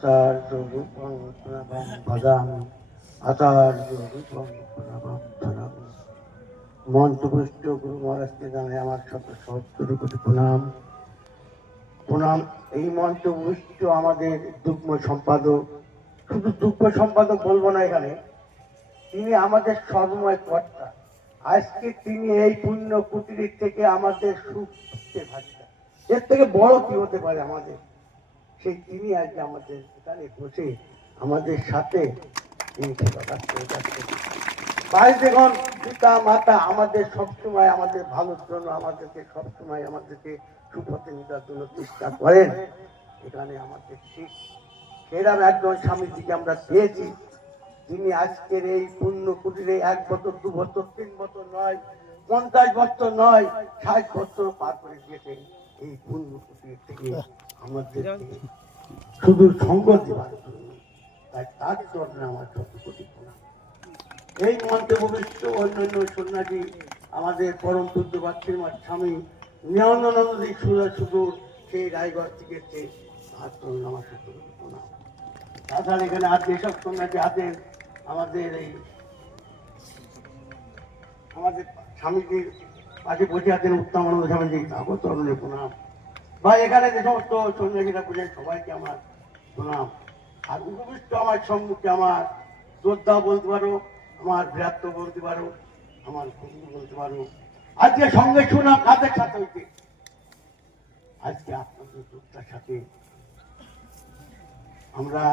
আচার্যরূপং প্রণামং ভজামি আচার্যরূপং প্রণামং ভজামি। মন্ত্রপুষ্ট গুরু মহারাজকে জানাই আমার শত সহস্র কোটি প্রণাম। প্রণাম। এই মন্ত্রপুষ্ট আমাদের যুগ্ম সম্পাদক, শুধু যুগ্ম সম্পাদক বলবো না, এখানে তিনি আমাদের সর্বময় কর্তা। আজকে তিনি এই পুণ্য কুটির থেকে আমাদের সুখে ভাগিদার। এর থেকে বড় কি হতে পারে আমাদের? সেই তিনি আজকে আমাদের এখানে বসে আমাদের সাথে তিনি সেবা কাজ করে যাচ্ছেন। ভাই দেখুন, পিতা মাতা আমাদের সবসময় আমাদের ভালোর জন্য, আমাদেরকে সবসময় আমাদেরকে সুপথে নিতার জন্য চেষ্টা করেন। এখানে আমাদের ঠিক সেরকম একজন স্বামীজিকে আমরা পেয়েছি, যিনি আজকের এই পুণ্য কুটিরে 1 বছর 2 বছর 3 বছর নয়, 50 বছর নয়, 60 বছর পার করে দিয়েছেন এই পুণ্য কুটির থেকে আমাদের শুধু সঙ্গ দেওয়ার জন্য। তাই তার চরণে আমার শত কোটি প্রণাম। এই মন্ত্রে ভবিষ্য অন্যান্য সন্ন্যাসী আমাদের পরম পূজ্যপাদ শ্রীমৎ স্বামী নিরঞ্জনানন্দ সুদূর সেই রায়গড় থেকে এসে তার চরণে আমার শত কোটি প্রণাম। তাছাড়া এখানে আর যেসব সন্ন্যাসী আছেন, আমাদের স্বামীজির পাশে বসে আছেন উত্তমানন্দ স্বামীজি, তারপর চরণে প্রণাম। বা এখানে যে সমস্ত সন্ন্যাসীরা বসে সবাইকে আমার প্রণাম। আর উপবিষ্ট আমার সম্মুখে আমার শ্রদ্ধা বলতে পারো, আমার বৃহত্ত বলতে পারো, আমার বন্ধু বলতে পারো। আজকে সঙ্গে শুনাম কাদের সাথে হইতে, আজকে আপনাদের যোদ্ধার সাথে আমরা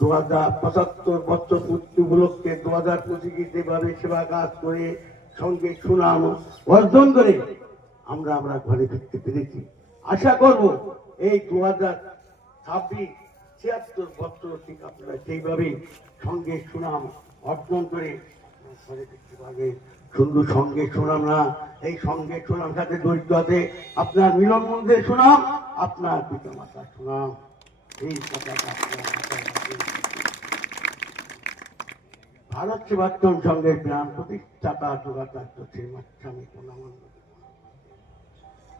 2075 বছর পূর্তি উপলক্ষে 2025 যেভাবে সেবা কাজ করে সঙ্গে সুনাম অর্জন করে আমরা ঘরে ফিরতে পেরেছি। আশা করব এই 2026 76 বছর ঠিক আপনারা সেইভাবে সঙ্গে সুনাম অর্জন করে ঘরে ফিরতে পারবে। শুধু সঙ্গে সুনাম না, এই সঙ্গে সুনাম সাথে জড়িত আছে আপনার মিলন মন্দিরের সুনাম, আপনার পিতা মাতার সুনাম। এই কথাটা ভারত সেবাশ্রম সংঘের প্রাণ প্রতিষ্ঠাতা যোগাচার্য শ্রীমৎ স্বামী পূর্ণানন্দ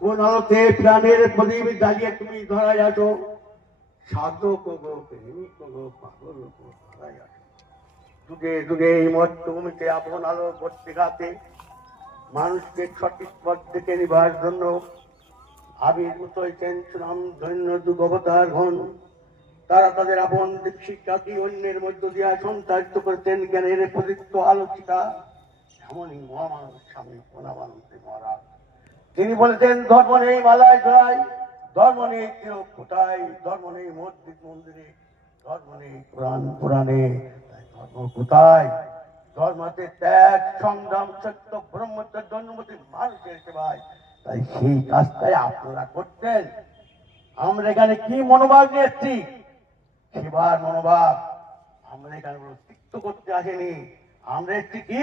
কোন আলোতে প্রাণের প্রদীপ জ্বালিয়ে তুমি ধরাই আসো, সাধক গো প্রেমিক গো পাগল গো ধরাই আসো। যুগে যুগে এই মধ্যভূমিতে আপন আলো পত্রিকাতে মানুষকে সঠিক পথ থেকে নিবার জন্য আবির্ভূত হয়েছেন সুনাম ধন্য যুগ অবতার ঘন। তারা তাদের আপন শিক্ষাকে অন্যের মধ্য দিয়ে সঞ্চারিত করেছেন জ্ঞানের প্রদীপ্ত আলোচিকা এমনই মহামানব স্বামী পূর্ণানন্দ মহারাজ। তিনি বলেছেন, ধর্ম নেই মালায় ধরাই, ধর্ম নেই তিলক কোথায়, ধর্ম নেই মসজিদ মন্দিরে, ধর্ম নেই পুরাণ পুরাণে, ধর্ম কোথায়? ধর্মতে ত্যাগ সংগ্রাম সত্য ব্রহ্মচর্য অনুমতি মানুষের সেবায়। তাই সেই কাজটাই আপনারা করতেন। আমরা এখানে কি মনোভাব নিয়ে এসছি? সেবার মনোভাব। আমরা এখানে তীর্থ করতে আসেনি, আমরা এসছি কি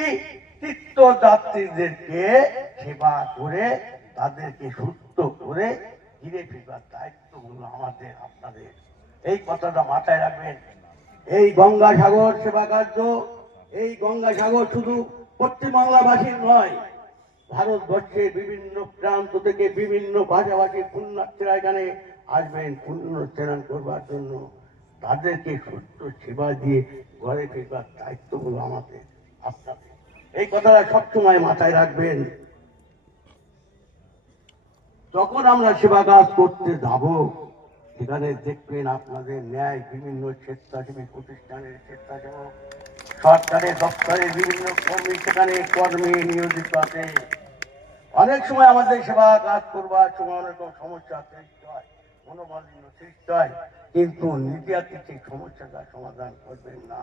তীর্থযাত্রীদেরকে সেবা করে তাদেরকে সুস্থ করে ফিরে ফিরবার দায়িত্ব হলো আমাদের আপনাদের। এই কথাটা মাথায় রাখবেন। এই গঙ্গাসাগর সেবা কার্য, এই গঙ্গাসাগর শুধু পশ্চিমবাংলাবাসীর নয়, ভারতবর্ষের বিভিন্ন প্রান্ত থেকে বিভিন্ন ভাষাভাষী পুণ্যার্থীরা এখানে আসবেন পুণ্য স্নান করবার জন্য। তাদেরকে সুস্থ সেবা দিয়ে ঘরে ফিরবার দায়িত্ব হলো আমাদের আপনাদের। এই কথাটা সবসময় মাথায় রাখবেন। যখন আমরা সেবা কাজ করতে যাব, সেখানে দেখবেন আপনাদের ন্যায় বিভিন্ন স্বেচ্ছাসেবী প্রতিষ্ঠানের স্বেচ্ছাসেবক, সরকারের দপ্তরের বিভিন্ন কর্মী সেখানে কর্মে নিয়োজিত আছে। অনেক সময় আমাদের সেবা কাজ করবার সময় অনেক সমস্যা সৃষ্টি হয়, মনোমালিন্য সৃষ্টি হয়, কিন্তু নীতি সেই সমস্যাটা সমাধান করবেন না।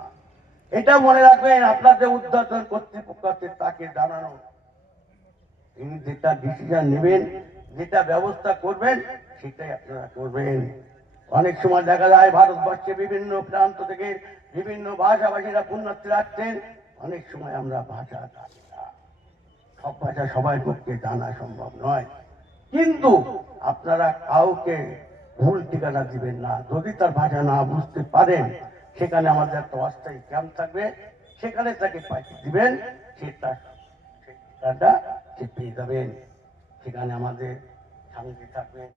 এটা মনে রাখবেন, আপনাদের উদ্বোধন কর্তৃপক্ষ আছে তাকে জানানো, তিনি যেটা ডিসিশন নেবেন, যেটা ব্যবস্থা করবেন, সেটাই আপনারা করবেন। অনেক সময় দেখা যায় ভারতবর্ষে বিভিন্ন প্রান্ত থেকে বিভিন্ন ভাষাভাষীরা পুণ্যার্থীরা আসছেন। অনেক সময় আমরা ভাষা জানি না, সব ভাষা সবার পক্ষে জানা সম্ভব নয়, কিন্তু আপনারা কাউকে ভুল ঠিকানা দিবেন না। যদি তার ভাষা না বুঝতে পারেন, সেখানে আমাদের একটা অস্থায়ী ক্যাম্প থাকবে, সেখানে তাকে পাঠিয়ে দিবেন, সে তার ঠিকানাটা সে পেয়ে যাবেন। সেখানে আমাদের স্বামীজি থাকবেন।